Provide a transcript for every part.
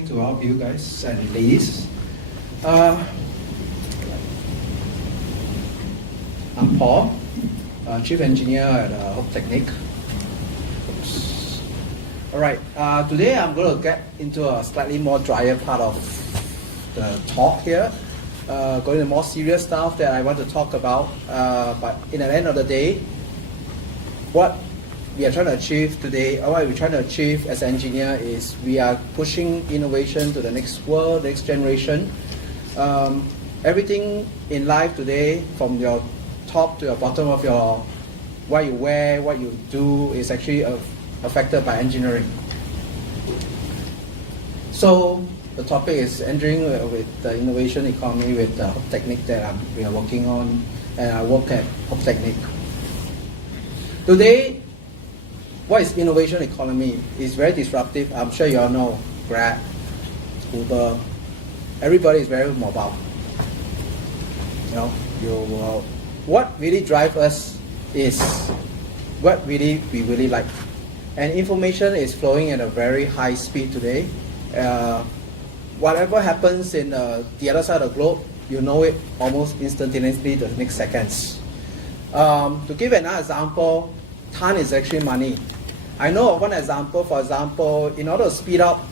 evening to all of you guys and ladies. I'm Paul, Chief Engineer at Technik. Alright, today I'm going to get into a slightly more drier part of the talk here. Going to more serious stuff that I want to talk about. But in the end of the day, what we are trying to achieve today, or what we're trying to achieve as an engineer is we are pushing innovation to the next world, next generation. Everything in life today, from your top to your bottom of your, what you wear, what you do, is actually affected by engineering. So the topic is engineering with the innovation economy with Technik that we are working on, and I work at Technik. Today, what is innovation economy? It's very disruptive. I'm sure you all know Grab, Uber, everybody is very mobile. What really drives us is what we really like. And information is flowing at a very high speed today. Whatever happens in the other side of the globe, you know it almost instantaneously the next seconds. To give another example, time is actually money. I know of one example, for example, in order to speed up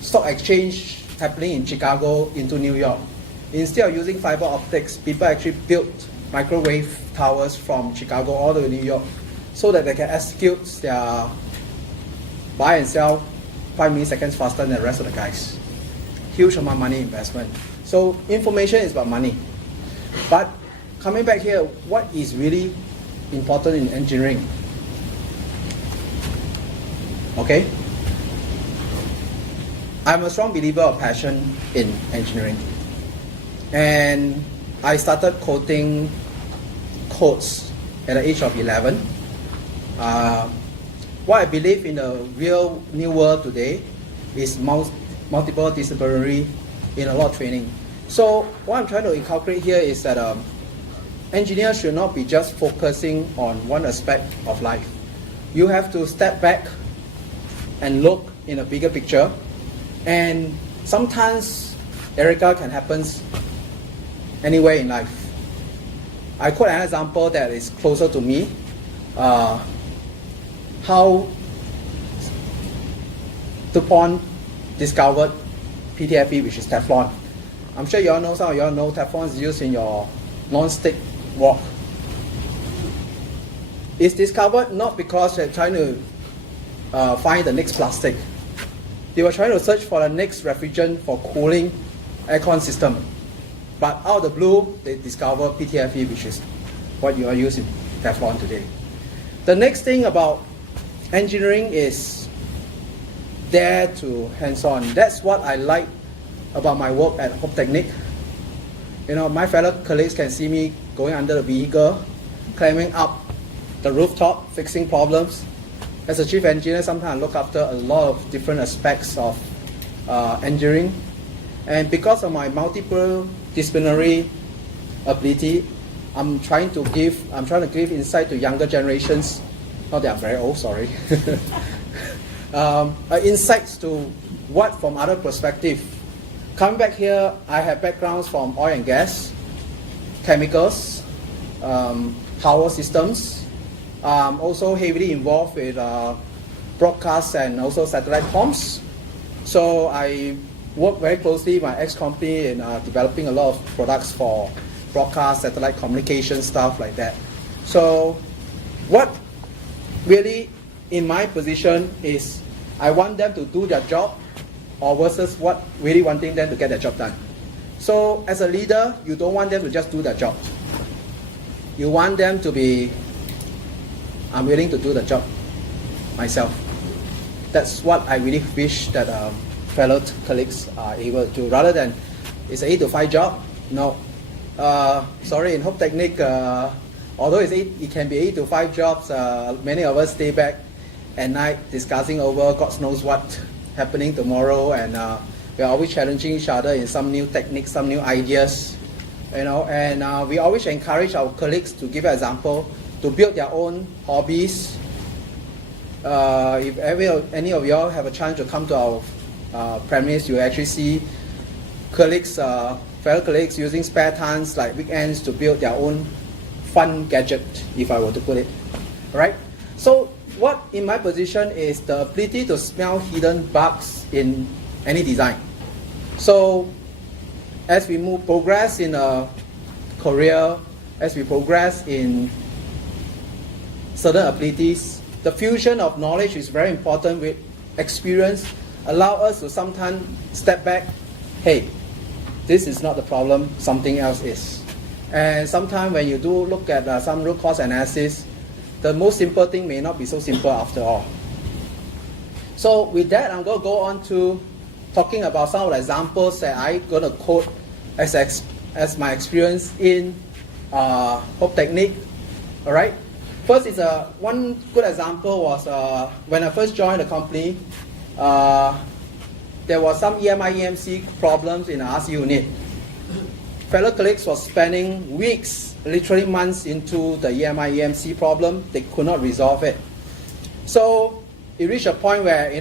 stock exchange happening in Chicago into New York, instead of using fiber optics, people actually built microwave towers from Chicago all the way to New York so that they can execute their buy and sell 5 milliseconds faster than the rest of the guys. Huge amount of money investment. So information is about money. But coming back here, what is really important in engineering? Okay? I'm a strong believer of passion in engineering. And I started coding codes at the age of 11. What I believe in the real new world today is multiple disciplinary in a lot of training. So what I'm trying to incorporate here is that engineers should not be just focusing on one aspect of life. You have to step back and look in a bigger picture. And sometimes Eureka can happen anywhere in life. I quote an example that is closer to me. How DuPont discovered PTFE, which is Teflon. I'm sure you all know, some of you all know Teflon is used in your non-stick wok. It's discovered not because they're trying to find the next plastic. They were trying to search for the next refrigerant for cooling aircon system. But out of the blue, they discovered PTFE, which is what you are using Teflon today. The next thing about engineering is dare to hands-on. That's what I like about my work at Technik. My fellow colleagues can see me going under the vehicle, climbing up the rooftop, fixing problems. As a chief engineer, sometimes I look after a lot of different aspects of engineering. And because of my multiple disciplinary ability, I'm trying to give insight to younger generations. Not that I'm very old, sorry. Insights to what from other perspective. Coming back here, I have backgrounds from oil and gas, chemicals, power systems. Also heavily involved with broadcast and also satellite comms. So I work very closely with my ex-company in developing a lot of products for broadcast, satellite communication, stuff like that. So what really in my position is I want them to do their job or versus what really wanting them to get their job done. So as a leader, you don't want them to just do their job. You want them to be, I'm willing to do the job myself. That's what I really wish that fellow colleagues are able to, rather than it's an 8 to 5 job. No, sorry, in Technik, although it can be 8 to 5 jobs, many of us stay back at night discussing over God knows what happening tomorrow, and we are always challenging each other in some new techniques, some new ideas, and we always encourage our colleagues to give an example, to build their own hobbies. If any of y'all have a chance to come to our premise, you actually see colleagues, fellow colleagues using spare times like weekends to build their own fun gadget, if I were to put it. Right? So what in my position is the ability to smell hidden bugs in any design. So as we progress in a career, as we progress in certain abilities, the fusion of knowledge is very important with experience, allow us to sometimes step back, hey, this is not the problem, something else is. And sometimes when you do look at some root cause analysis, the most simple thing may not be so simple after all. So with that, I'm going to go on to talking about some of the examples that I'm going to quote as my experience in Technik. All right. First is one good example was when I first joined the company, there was some EMI EMC problems in the RC unit. Fellow colleagues were spending weeks, literally months into the EMI EMC problem. They could not resolve it. So it reached a point where,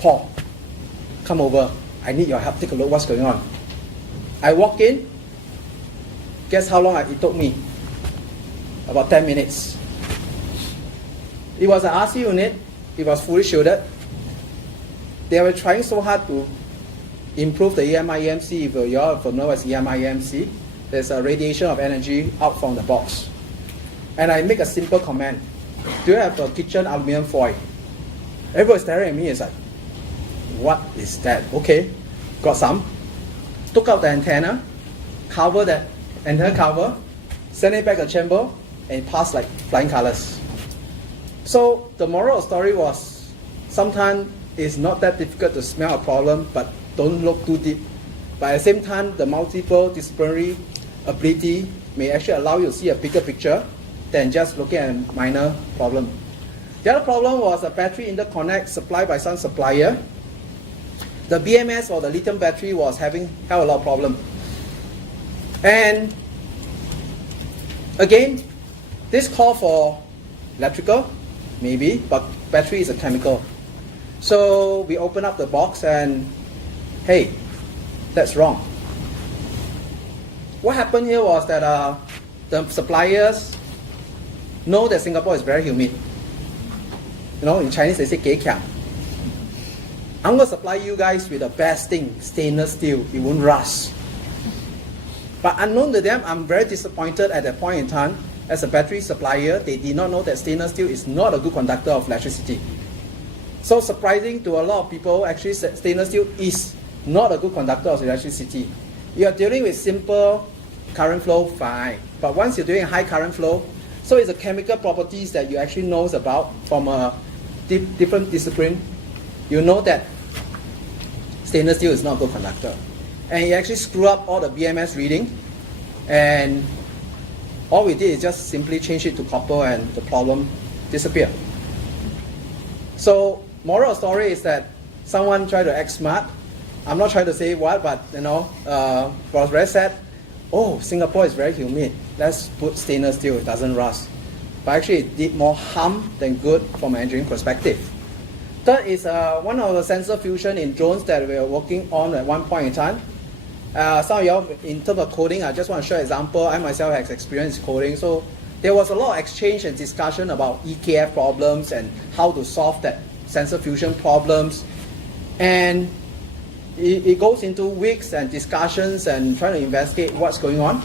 Paul, come over. I need your help. Take a look what's going on. I walk in. Guess how long it took me? About 10 minutes. It was an RC unit. It was fully shielded. They were trying so hard to improve the EMI EMC. If you all know what's EMI EMC, there's a radiation of energy out from the box. And I make a simple command. Do you have a kitchen aluminum foil? Everybody's staring at me. It's like, what is that? Okay, got some. Took out the antenna, cover that antenna cover, send it back to the chamber, and it passed like flying colors. So the moral of the story was, sometimes it's not that difficult to smell a problem, but don't look too deep. But at the same time, the multiple disciplinary ability may actually allow you to see a bigger picture than just looking at a minor problem. The other problem was a battery interconnect supplied by some supplier. The BMS or the lithium battery was having a lot of problem. And again, this call for electrical, maybe, but battery is a chemical. So we open up the box and, hey, that's wrong. What happened here was that the suppliers know that Singapore is very humid. In Chinese they say 给强. I'm going to supply you guys with the best thing, stainless steel. It won't rust. But unknown to them, I'm very disappointed at that point in time. As a battery supplier, they did not know that stainless steel is not a good conductor of electricity. So surprising to a lot of people, actually stainless steel is not a good conductor of electricity. You are dealing with simple current flow, fine. But once you're doing high current flow, so it's the chemical properties that you actually knows about from a different discipline. You know that stainless steel is not a good conductor. And you actually screw up all the BMS reading. And all we did is just simply change it to copper and the problem disappeared. So moral of the story is that someone tried to act smart. I'm not trying to say what, but was very sad. Oh, Singapore is very humid. Let's put stainless steel, it doesn't rust. But actually it did more harm than good from an engineering perspective. Third is one of the sensor fusion in drones that we were working on at one point in time. Some of y'all, in terms of coding, I just want to show an example. I myself have experience coding. So there was a lot of exchange and discussion about EKF problems and how to solve that sensor fusion problems. And it goes into weeks and discussions and trying to investigate what's going on.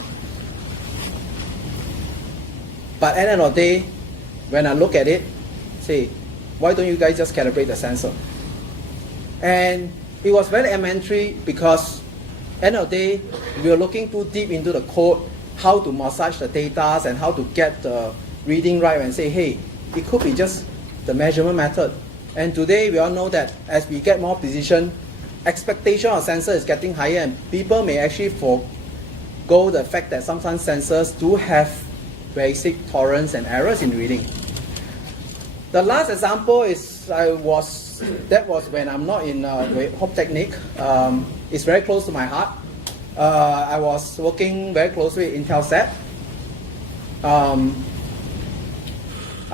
But at the end of the day, when I look at it, say, why don't you guys just calibrate the sensor? And it was very elementary because at the end of the day, we were looking too deep into the code, how to massage the data and how to get the reading right and say, hey, it could be just the measurement method. And today we all know that as we get more precision, expectation of sensor is getting higher and people may actually forego the fact that sometimes sensors do have basic tolerance and errors in reading. The last example is that was when I'm not in Technik. It's very close to my heart. I was working very closely with Intelsat.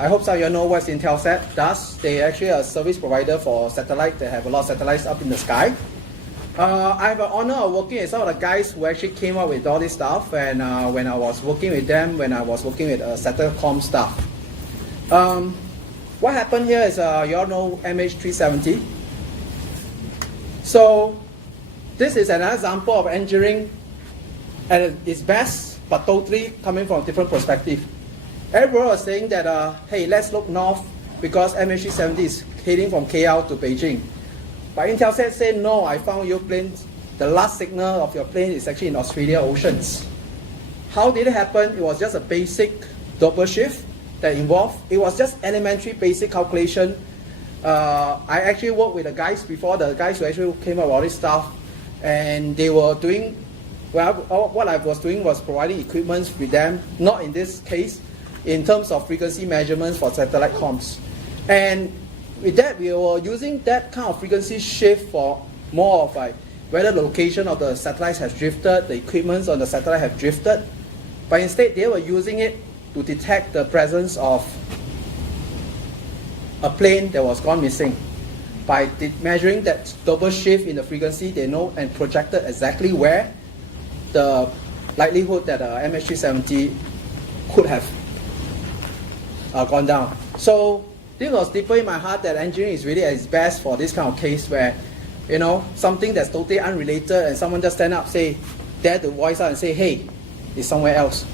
I hope some of you know what Intelsat does. They actually are a service provider for satellite. They have a lot of satellites up in the sky. I have an honor of working with some of the guys who actually came up with all this stuff, and when I was working with them, when I was working with Satellcom staff. What happened here is, you all know MH370. So this is an example of engineering at its best, but totally coming from a different perspective. Everyone was saying that, hey, let's look north because MH370 is heading from KL to Beijing. But Intelsat said, no, I found your plane, the last signal of your plane is actually in Australia oceans. How did it happen? It was just a basic double shift that involved. It was just elementary basic calculation. I actually worked with the guys before, the guys who actually came up with all this stuff, and they were doing, well, what I was doing was providing equipment with them, not in this case, in terms of frequency measurements for satellite comms. And with that, we were using that kind of frequency shift for more of like whether the location of the satellites has drifted, the equipments on the satellite have drifted, but instead they were using it to detect the presence of a plane that was gone missing. By measuring that double shift in the frequency, they know and projected exactly where the likelihood that MH370 could have gone down. So this was deeper in my heart that engineering is really at its best for this kind of case where, you know, something that's totally unrelated and someone just stand up, dare to voice out and say, hey, it's somewhere else.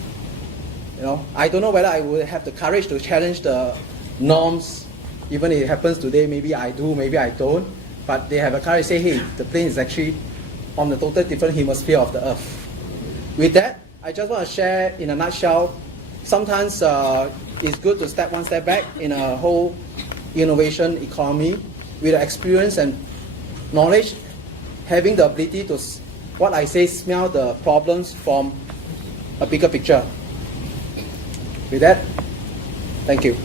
You know, I don't know whether I would have the courage to challenge the norms, even if it happens today, maybe I do, maybe I don't, but they have a courage to say, hey, the plane is actually on the total different hemisphere of the Earth. With that, I just want to share in a nutshell, sometimes it's good to step one step back in a whole innovation economy with the experience and knowledge, having the ability to, what I say, smell the problems from a bigger picture. With that, thank you.